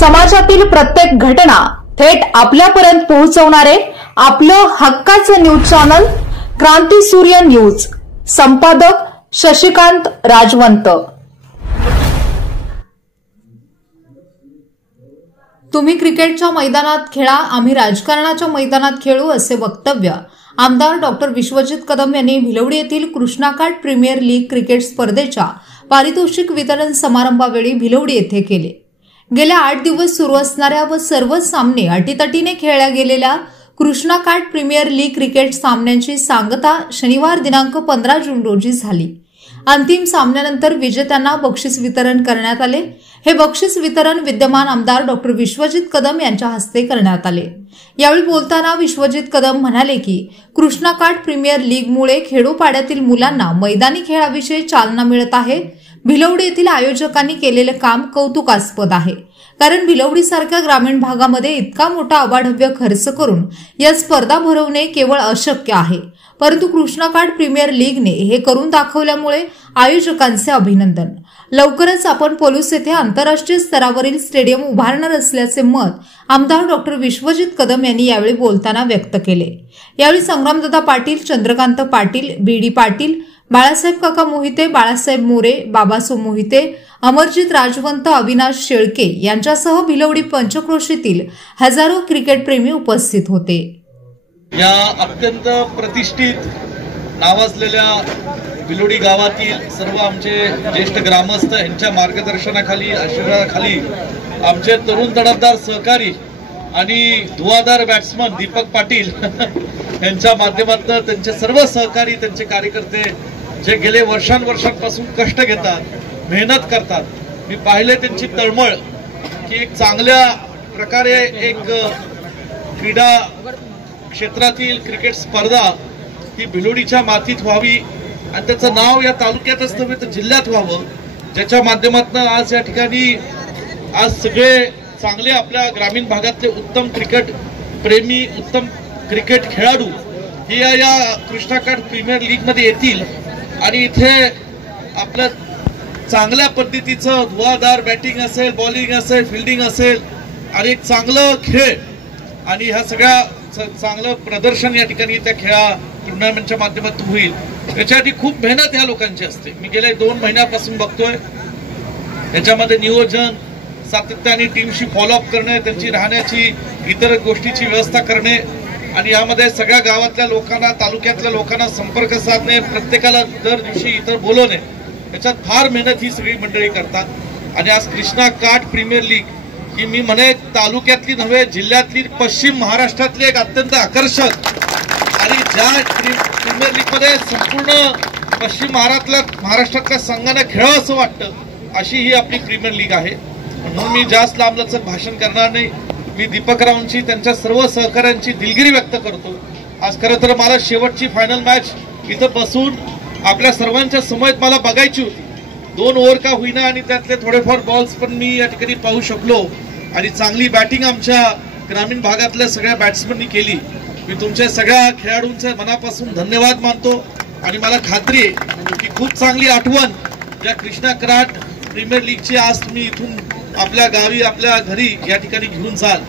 समाजातील प्रत्येक घटना थेट आपल्यापर्यंत पोहोचवणारे आपलं हक्काचं न्यूज चॅनल क्रांती सूर्य न्यूज। संपादक शशिकांत राजवंत। तुम्ही क्रिकेटच्या मैदानात खेळा, आम्ही राजकारणाच्या मैदानात खेळू, असे वक्तव्य आमदार डॉक्टर विश्वजित कदम यांनी भिलवडी येथील कृष्णाकाठ प्रीमियर लीग क्रिकेट स्पर्धेच्या पारितोषिक वितरण समारंभावेळी भिलवडी येथे केले। गेल्या 8 दिवस सुरू असणाऱ्या व सर्व सामने अटीतटीने खेळल्या गेलेल्या कृष्णाकाठ प्रीमियर लीग क्रिकेट सामन्यांची सांगता शनिवार दिनांक 15 जून रोजी झाली। अंतिम सामन्यानंतर विजेत्यांना बक्षीस वितरण करण्यात आले। हे बक्षीस वितरण विद्यमान आमदार डॉक्टर विश्वजित कदम यांच्या हस्ते करण्यात आले। यावेळी बोलताना विश्वजित कदम म्हणाले की कृष्णाकाठ प्रीमियर लीगमुळे खेडोपाड्यातील मुलांना मैदानी खेळाविषयी चालना मिळत आहे। भिलवडी येथील आयोजकांनी केलेले काम कौतुकास्पद आहे, कारण भिलवडीसारख्या ग्रामीण भागामध्ये इतका मोठा अवाढव्य खर्च करून या स्पर्धा भरवणे केवळ अशक्य आहे, परंतु कृष्णाकाठ प्रीमियर लीगने हे करून दाखवल्यामुळे आयोजकांचे अभिनंदन। लवकरच आपण पोलूस येथे आंतरराष्ट्रीय स्तरावरील स्टेडियम उभारणार असल्याचे मत आमदार डॉक्टर विश्वजित कदम यांनी यावेळी बोलताना व्यक्त केले। यावेळी संग्रामदादा पाटील, चंद्रकांत पाटील, बीडी पाटील, बाळासाहेब काका मोहिते, बाळासाहेब मोरे, बाबासो मोहिते, अमरजित राजवंत, अविनाश शेळके यांच्यासह भिलवडी पंचक्रोशीतील हजारो क्रिकेट प्रेमी उपस्थित होते। या अत्यंत प्रतिष्ठित नावाजलेल्या भिलवडी गावातील सर्व आमचे ज्येष्ठ ग्रामस्थ यांच्या मार्गदर्शनाखाली, आशीर्वादाखाली आमचे तरुण तडफदार सहकारी आणि धुवाधार बॅट्समन दीपक पाटील यांच्या माध्यमातून त्यांचे सर्व सहकारी, त्यांचे कार्यकर्ते जे गेले वर्षांपासून कष्ट घेतात, मेहनत करतात, मी पाहिले त्यांची तळमळ की एक चांगल्या प्रकारे एक क्रीडा क्षेत्रातील क्रिकेट स्पर्धा ही भिलवडीच्या मातीत व्हावी आणि त्याचं नाव या तालुक्यातच नव्हे तर जिल्ह्यात व्हावं, ज्याच्या माध्यमातून आज या ठिकाणी आज सगळे चांगले आपल्या ग्रामीण भागातले उत्तम क्रिकेट प्रेमी, उत्तम क्रिकेट खेळाडू हे या कृष्णाकाठ प्रीमियर लीग मध्ये येतील आणि इथे आपल्या चांगल्या पद्धतीचं धुवाधार बॅटिंग असेल, बॉलिंग असेल, फिल्डिंग असेल आणि एक चांगलं खेळ आणि ह्या सगळ्या चांगलं प्रदर्शन या ठिकाणी त्या खेळा टुर्नामेंटच्या माध्यमातून होईल। त्याच्यासाठी खूप मेहनत या लोकांची असते। मी गेल्या 2 महिन्यापासून बघतोय याच्यामध्ये नियोजन, सातत्याने टीमशी फॉलोअप करणे, त्यांची राहण्याची इतर गोष्टीची व्यवस्था करणे आणि यामध्ये सगळ्या गावातल्या लोकांना, तालुक्यातल्या लोकांना संपर्क साधणे, प्रत्येकाला दर दिवशी इतर बोलवणे, याच्यात फार मेहनत ही सगळी मंडळी करतात। आणि आज कृष्णाकाठ प्रीमियर लीग ही मी म्हणे तालुक्यातली नव्हे जिल्ह्यातली, पश्चिम महाराष्ट्रातली एक अत्यंत आकर्षक आणि ज्या प्रीमियर लीग मध्ये संपूर्ण पश्चिम महाराष्ट्रातल्या संघांना खेळावं असं वाटतं, अशी ही आपली प्रीमियर लीग आहे। म्हणून मी जास्त लांबलचक भाषण करणार नाही। मी दीपकरावांची, त्यांच्या सर्व सहकाऱ्यांची दिलगिरी व्यक्त करतो। आज खरं तर मला शेवटची फायनल मॅच इथं बसून आपल्या सर्वांच्या समोर मला बघायची होती। 2 ओव्हर का होईना आणि त्यातले थोडेफार बॉल्स पण मी या ठिकाणी पाहू शकलो आणि चांगली बॅटिंग आमच्या ग्रामीण भागातल्या सगळ्या बॅट्समननी केली। मी तुमच्या सगळ्या खेळाडूंचे मनापासून धन्यवाद मानतो आणि मला खात्री आहे की खूप चांगली आठवण या कृष्णाकाठ प्रीमियर लीगची आज तुम्ही इथून आपल्या गावी, आपल्या घरी या ठिकाणी घेऊन जाल।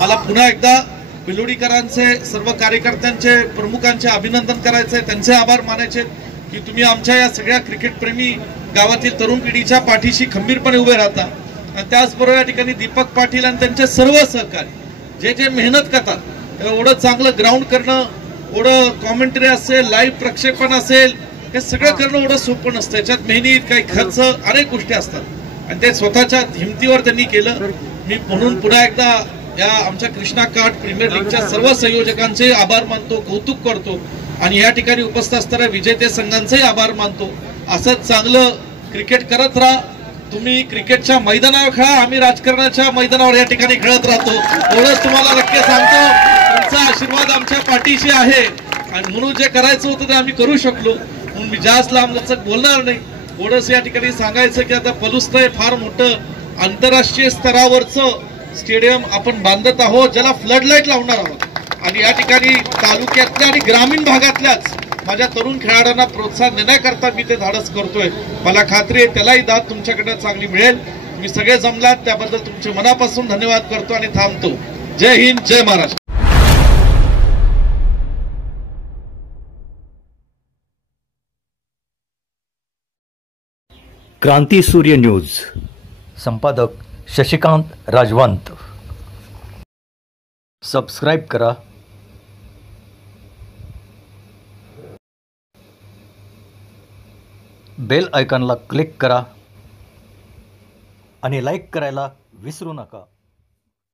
मला पुन्हा एकदा भिलवडीकरांचे, सर्व कार्यकर्त्यांचे, प्रमुखांचे अभिनंदन करायचे, त्यांचे आभार मानायचे की तुम्ही आमच्या या सगळ्या क्रिकेट प्रेमी गावातील तरुण पिढीच्या पाठीशी खंबीरपणे उभे राहता। आणि त्याचबरोबर या ठिकाणी दीपक पाटील आणि त्यांचे सर्व सहकारी जे मेहनत करतात, एवढं चांगलं ग्राउंड करणं, एवढं कॉमेंटरी असेल, लाईव्ह प्रक्षेपण असेल, हे सगळं करणं एवढं सोपं नसतं। याच्यात मेहनत, काही खर्च, अनेक गोष्टी असतात आणि ते स्वतःच्या हिमतीवर त्यांनी केलं। मी म्हणून पुन्हा एकदा या आमच्या कृष्णाकाठ प्रीमियर लीगच्या सर्व संयोजकांचे आभार मानतो, कौतुक करतो आणि या ठिकाणी उपस्थित असणाऱ्या विजेते संघांचेही आभार मानतो। असंच चांगलं क्रिकेट करत राहा। तुम्ही क्रिकेटच्या मैदानावर खेळा, आम्ही राजकारणाच्या मैदानावर या ठिकाणी खेळत राहतो, एवढंच तुम्हाला नक्की सांगतो। तुमचा आशीर्वाद आमच्या पाठीशी आहे आणि म्हणून जे करायचं होतं ते आम्ही करू शकलो। म्हणून मी जास्त लांबलचक बोलणार नाही। एवढंच या ठिकाणी सांगायचं की आता पलूसला फार मोठं आंतरराष्ट्रीय स्तरावरचं स्टेडियम आपण बांधत आहोत, ज्याला फ्लड लाईट लावणार आहोत आणि या ठिकाणी तालुक्यातल्या आणि ग्रामीण भागातल्याच माझ्या तरुण खेळाडूंना प्रोत्साहन देण्याकरता मी ते धाडस करतोय। मला खात्री आहे त्यालाही दाद तुमच्याकडे चांगली मिळेल। तुम्ही सगळे जमलात त्याबद्दल तुमचे मनापासून धन्यवाद करतो आणि थांबतो. जय हिंद, जय महाराष्ट्र. क्रांती सूर्य न्यूज, संपादक शशिकांत राजवंत. सबस्क्राईब करा, बेल आयकॉनला क्लिक करा आणि लाईक करायला विसरू नका.